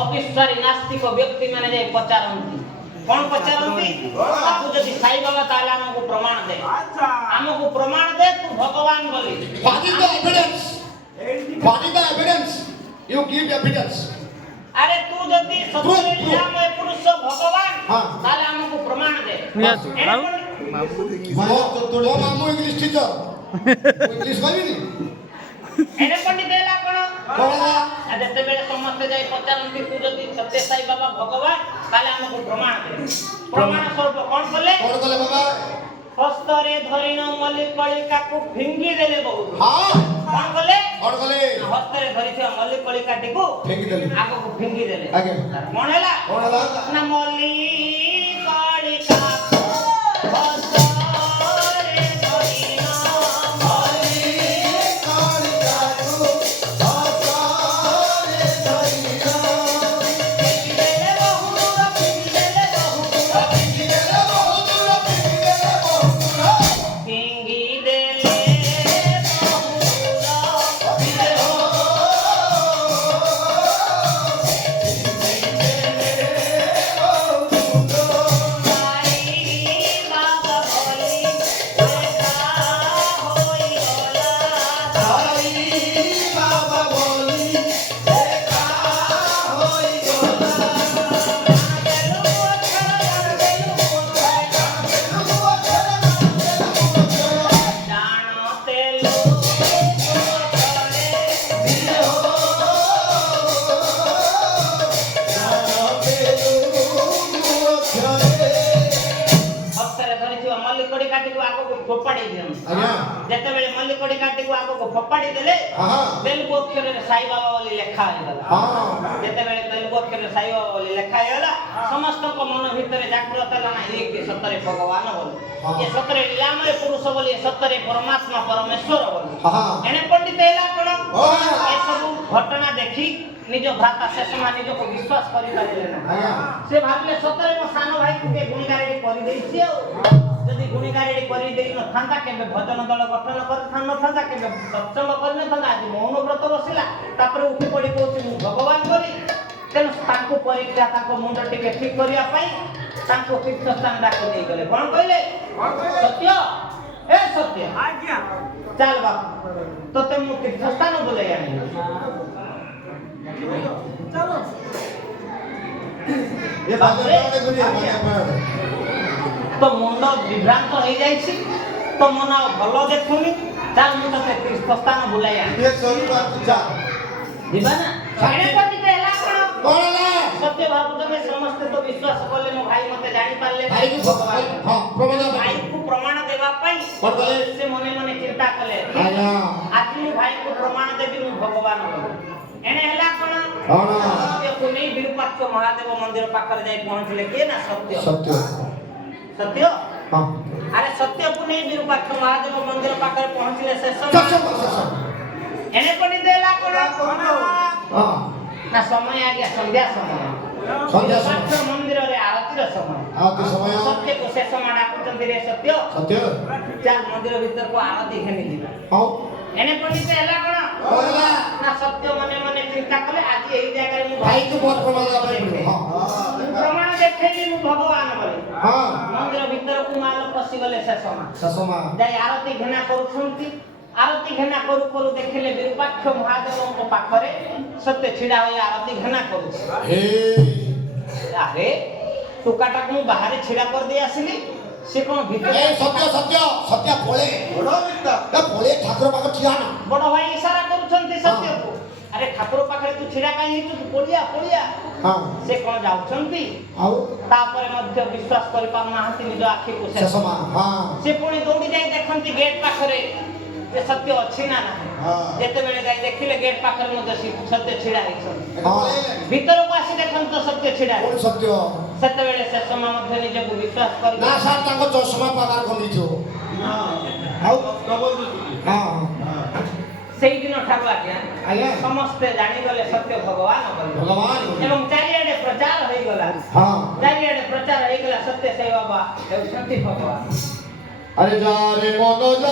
ଅବିଶ୍ୱାସୀ ନାସ୍ତିକ ବ୍ୟକ୍ତି ମାନେ ଯାଇ ପଚାରନ୍ତି କଣ ପଚାରନ୍ତି ତାକୁ ଯଦି ସାଇ ବାବା ତାହେଲେ ଆମକୁ ପ୍ରମାଣ ଦେ ଆମକୁ ପ୍ରମାଣ ଦେ ତୁ ଭଗବାନ ବୋଲି What is the evidence? What is the evidence? You give evidence. ଆରେ ତୁ ଯଦି ସତରେ ନିରାମୟ ପୁରୁଷ ଭଗବାନ ହଁ। ତାହେଲେ ଆମକୁ ପ୍ରମାଣ ଦେ ମୋ ମାମୁଁ ଇଂଲିଶ ଟିଚର ଇଂଲିଶ କହିବିନି ଏଣେ ପଣ୍ଡିତ ହେଲା କଣ କଣ ହେଲା? ଯେତେବେଳେ ସମସ୍ତେ ଯାଇ ପଚାରନ୍ତି ତୁ ଯଦି ସତ୍ୟ ସାଇ ବାବା ଭଗବାନ ତାହେଲେ ଆମକୁ ପ୍ରମାଣ ଦେ ପ୍ରମାଣ ସ୍ୱରୂପ କଣ କଲେ ବାବା? ହସ୍ତରେ ଧରିନ ମଲ୍ଲିକଳିକାକୁ ଫିଙ୍ଗି ଦେଲେ ବହୁତ ହଁ କଣ କଲେ କଣ କଲେ? ହସ୍ତରେ ଧରିଥିବା ମଲ୍ଲିକଳିକାଟିକୁ ଫିଙ୍ଗି ଦେଲେ ଆଗକୁ ଫିଙ୍ଗି ଦେଲେ ଆଜ୍ଞା କଣ ହେଲା ନା ମଲ୍ଲିକଳିକା ହସ୍ତରେ ଧରିନ ଯେତେବେଳେ ମଲ୍ଲିକଳିକାଟିକୁ ଆଗକୁ ଫୋପାଡ଼ି ଦେଲେ ତେଲୁଗୁ ଅକ୍ଷରରେ ସାଇ ବାବା ବୋଲି ଲେଖା ହେଇଗଲା ଯେତେବେଳେ ତେଲୁଗୁ ଅକ୍ଷରରେ ସାଇ ବାବା ବୋଲି ଲେଖା ହେଇଗଲା ସମସ୍ତଙ୍କ ମନ ଭିତରେ ଜାଗ୍ରତ ହେଲା ନା ଇଏ କିଏ ସତରେ ଭଗବାନ ବୋଲି ଇଏ ସତରେ ନିରାମୟ ପୁରୁଷ ବୋଲି ସତରେ ପରମାତ୍ମା ପରମେଶ୍ୱର ବୋଲି ଏଣେ ପଣ୍ଡିତ ହେଲା କଣ ଏସବୁ ଘଟଣା ଦେଖି ନିଜ ଭ୍ରାତା ଶେଷମା ନିଜକୁ ବିଶ୍ୱାସ କରିପାରିଲେ ନା ସେ ଭାବିଲେ ସତରେ ମୋ ସାନ ଭାଇକୁ କିଏ ଗୁଣିଗାରେଡ଼ି କରିଦେଇଛି ଆଉ ଯଦି ଗୁଣିଗାରେଡ଼ି କରିଦେଇ ନଥାନ୍ତା କେବେ ଭଜନ ଦଳ ଗଠନ କରିନଥାନ୍ତା କେବେ ସତ୍ସଙ୍ଗ କରିନଥାନ୍ତା ଆଜି ମୌନ ବ୍ରତ ବସିଲା ତାପରେ ଉଠି ପଡ଼ି କହୁଛି ମୁଁ ଭଗବାନ ବୋଲି ତେଣୁ ତାଙ୍କୁ ପରୀକ୍ଷା ତାଙ୍କ ମୁଣ୍ଡ ଟିକେ ଠିକ କରିବା ପାଇଁ ତାଙ୍କୁ ତୀର୍ଥସ୍ଥାନ ଡାକି ଦେଇଗଲେ କଣ କହିଲେ ସତ୍ୟ ଏ ସତ୍ୟ ଆଜ୍ଞା ଚାଲ ବାପା ତୋତେ ମୁଁ ତୀର୍ଥସ୍ଥାନ ବୁଲେଇ ଆଣିବି ଚାଲ तो मुंड विभ्रांत हो जाइछि तो मन भलो देखुनी चाल मु तते तीर्थस्थान बुलाई दिबा ना छाड़े पति एला कोन सत्य बाबू तमे समस्त तो विश्वास करले मो भाई मते जानि पारले भाई को भगवान हां प्रमाण भाई को प्रमाण देबा पई से मने मने चिंता कले आज मु भाई को प्रमाण देबी मु भगवान एने हला कोन सत्य को नहीं विरूपाक्ष महादेव मंदिर पाकर जाई पहुंचले के ना सत्य सत्य सत्य हां अरे सत्य को नहीं विरूपाक्ष महादेव मंदिर पाकर पहुंचले से एने पडी देला कोन हां ना समय आ गया संध्या समय मंदिर रे आरती समय सत्य को से समय डाकुचंती रे सत्य सत्य चाल मंदिर भीतर को आरती घेनी दिबा हां एने पडी देला कोन ना सत्य मने मने चिंता कले आज एही जगह रे भाई को बहुत प्रमाण देबे हां प्रमाण देखैली मु भगवान बोले हां मंदिर भीतर को माल पसी गले से समय जाय आरती घेना करूछंती आरती घेना करू करू देखले विरूपाक्ष महादेव को पाखरे सत्य छिड़ा होय आरती घेना करू हे अरे टुकाटा को बाहर छिड़ा कर दे आसिली से कोन भीतर ए सत्य सत्य सत्य बोले बडो मित्ता ए बोले ठाकुर पाख छिया ना बडो भाई इशारा करूछंती सत्य को अरे ठाकुर पाखरे तू छिड़ा काई तू पोलिया पोलिया हां से कोन जाउछंती आउ तापर मध्य विश्वास करि पाना हंती निज आखी को से समा हां से पुणी दौड़ी जाई देखंती गेट पाखरे जे सत्य अछि ना ना हां जेते बेले जाई देखिले गेट पाखरे मध्य सत्य छिड़ा है हां भीतर को आसी देखन तो सत्य छिड़ा कोन सत्य सत्य बेले से समा मध्य निज को विश्वास करि ना सर ताको चश्मा पागार कोनी छो हां आउ प्रबल हां सेही दिन ठाकुर आज्ञा समस्त जानी गले सत्य भगवान एवं चारियाडे प्रचार होई गला हां चारियाडे प्रचार होई गला सत्य साई बाबा एवं सत्य भगवान अरे जा रे मोनो जा